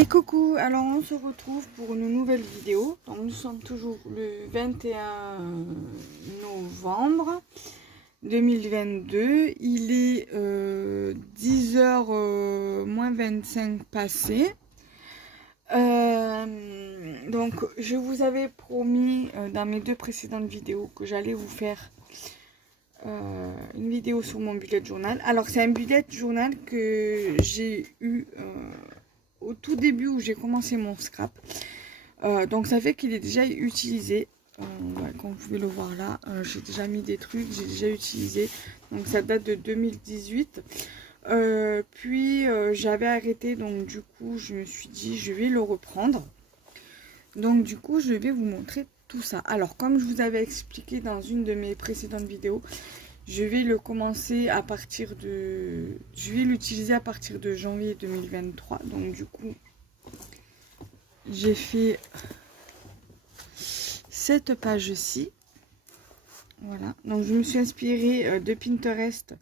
Et coucou, alors on se retrouve pour une nouvelle vidéo. Donc nous sommes toujours le 21 novembre 2022. Il est 10h moins 25 passé. Donc je vous avais promis dans mes deux précédentes vidéos que j'allais vous faire une vidéo sur mon bullet journal. Alors c'est un bullet journal que j'ai eu au tout début où j'ai commencé mon scrap. Donc ça fait qu'il est déjà utilisé. Ouais, comme vous pouvez le voir là, j'ai déjà mis des trucs, j'ai déjà utilisé. Donc ça date de 2018. Puis j'avais arrêté, donc du coup je me suis dit je vais le reprendre. Donc du coup je vais vous montrer tout ça. Alors comme je vous avais expliqué dans une de mes précédentes vidéos, je vais le commencer à partir de... Je vais l'utiliser à partir de janvier 2023. Donc du coup, j'ai fait cette page-ci. Voilà. Donc je me suis inspirée de Pinterest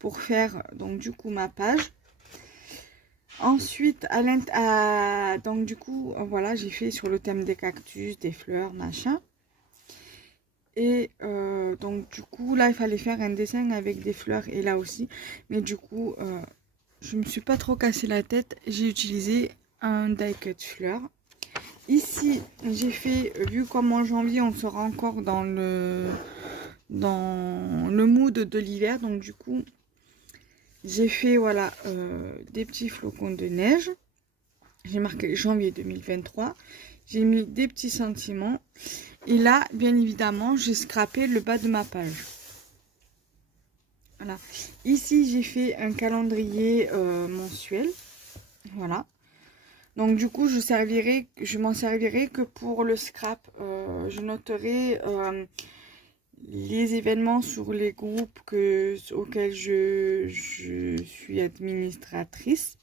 pour faire donc du coup ma page. Ensuite, donc du coup, voilà, j'ai fait sur le thème des cactus, des fleurs, machin. Et donc du coup là il fallait faire un dessin avec des fleurs et là aussi, mais du coup je me suis pas trop cassé la tête, j'ai utilisé un die cut fleurs. Ici j'ai fait, vu comme en janvier on sera encore dans le mood de l'hiver, donc du coup j'ai fait voilà des petits flocons de neige. J'ai marqué janvier 2023. J'ai mis des petits sentiments. Et là, bien évidemment, j'ai scrappé le bas de ma page. Voilà. Ici, j'ai fait un calendrier mensuel. Voilà. Donc, du coup, je m'en servirai que pour le scrap. Je noterai les événements sur les groupes auxquels je suis administratrice.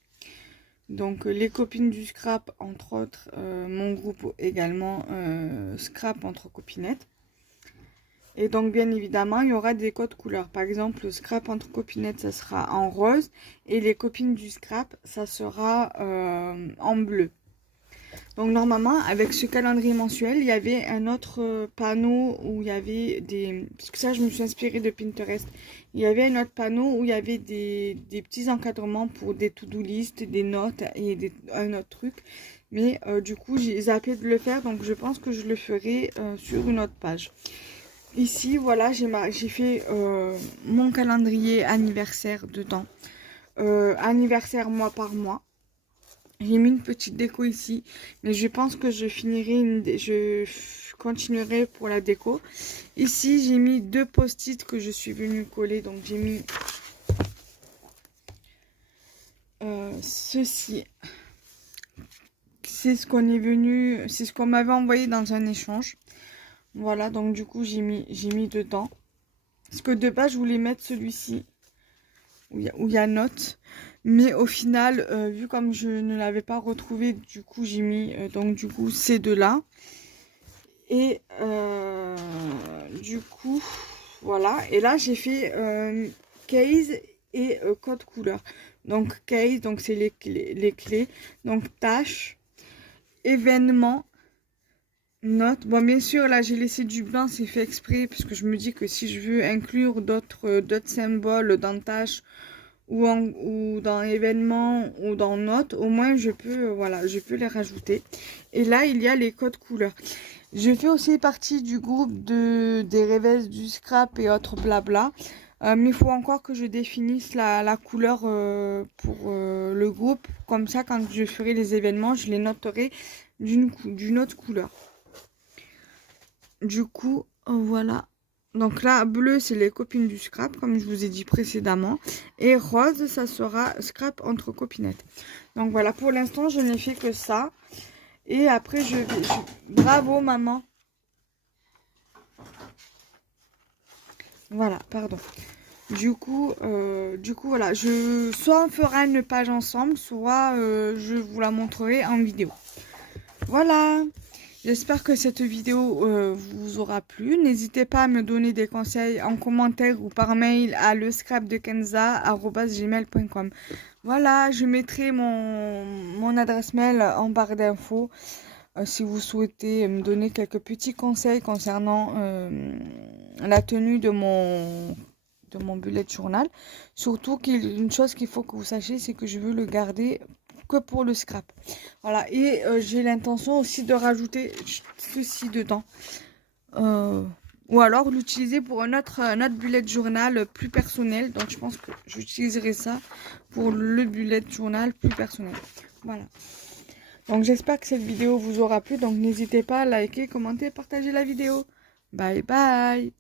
Donc les copines du scrap, entre autres, mon groupe également, scrap entre copinettes. Et donc bien évidemment, il y aura des codes couleurs. Par exemple, le scrap entre copinettes, ça sera en rose. Et les copines du scrap, ça sera en bleu. Donc normalement, avec ce calendrier mensuel, il y avait un autre panneau où il y avait des... Parce que ça, je me suis inspirée de Pinterest. Il y avait un autre panneau où il y avait des petits encadrements pour des to-do list, des notes et un autre truc. Mais du coup, j'ai zappé de le faire, donc je pense que je le ferai sur une autre page. Ici, voilà, j'ai fait mon calendrier anniversaire dedans. Anniversaire mois par mois. J'ai mis une petite déco ici, mais je pense que je continuerai pour la déco. Ici, j'ai mis deux post-it que je suis venue coller. Donc, j'ai mis ceci. C'est ce qu'on m'avait envoyé dans un échange. Voilà, donc du coup, j'ai mis dedans. Parce que de base, je voulais mettre celui-ci où il y a note. Mais au final, vu comme je ne l'avais pas retrouvé, du coup j'ai mis donc du coup ces deux-là. Et du coup, voilà. Et là j'ai fait case et code couleur. Donc case, donc c'est les clés. Donc tâches, événements, notes. Bon bien sûr là j'ai laissé du blanc, c'est fait exprès. Parce que je me dis que si je veux inclure d'autres symboles dans tâches, ou dans événements ou dans notes, au moins je peux voilà, je peux les rajouter. Et là il y a les codes couleurs. Je fais aussi partie du groupe des revêches du scrap et autres blabla, mais il faut encore que je définisse la couleur pour le groupe, comme ça quand je ferai les événements je les noterai d'une autre couleur. Du coup voilà. Donc là, bleu, c'est les copines du scrap, comme je vous ai dit précédemment. Et rose, ça sera scrap entre copinettes. Donc voilà, pour l'instant, je n'ai fait que ça. Et après, bravo, maman. Voilà, pardon. Du coup, voilà. Soit on fera une page ensemble, soit je vous la montrerai en vidéo. Voilà. J'espère que cette vidéo vous aura plu. N'hésitez pas à me donner des conseils en commentaire ou par mail à lescrapdekenza@gmail.com. Voilà, je mettrai mon adresse mail en barre d'infos si vous souhaitez me donner quelques petits conseils concernant la tenue de mon bullet journal. Surtout une chose qu'il faut que vous sachiez, c'est que je veux le garder que pour le scrap. Voilà, et j'ai l'intention aussi de rajouter ceci dedans. Ou alors l'utiliser pour un autre bullet journal plus personnel. Donc je pense que j'utiliserai ça pour le bullet journal plus personnel. Voilà. Donc j'espère que cette vidéo vous aura plu. Donc n'hésitez pas à liker, commenter, partager la vidéo. Bye bye.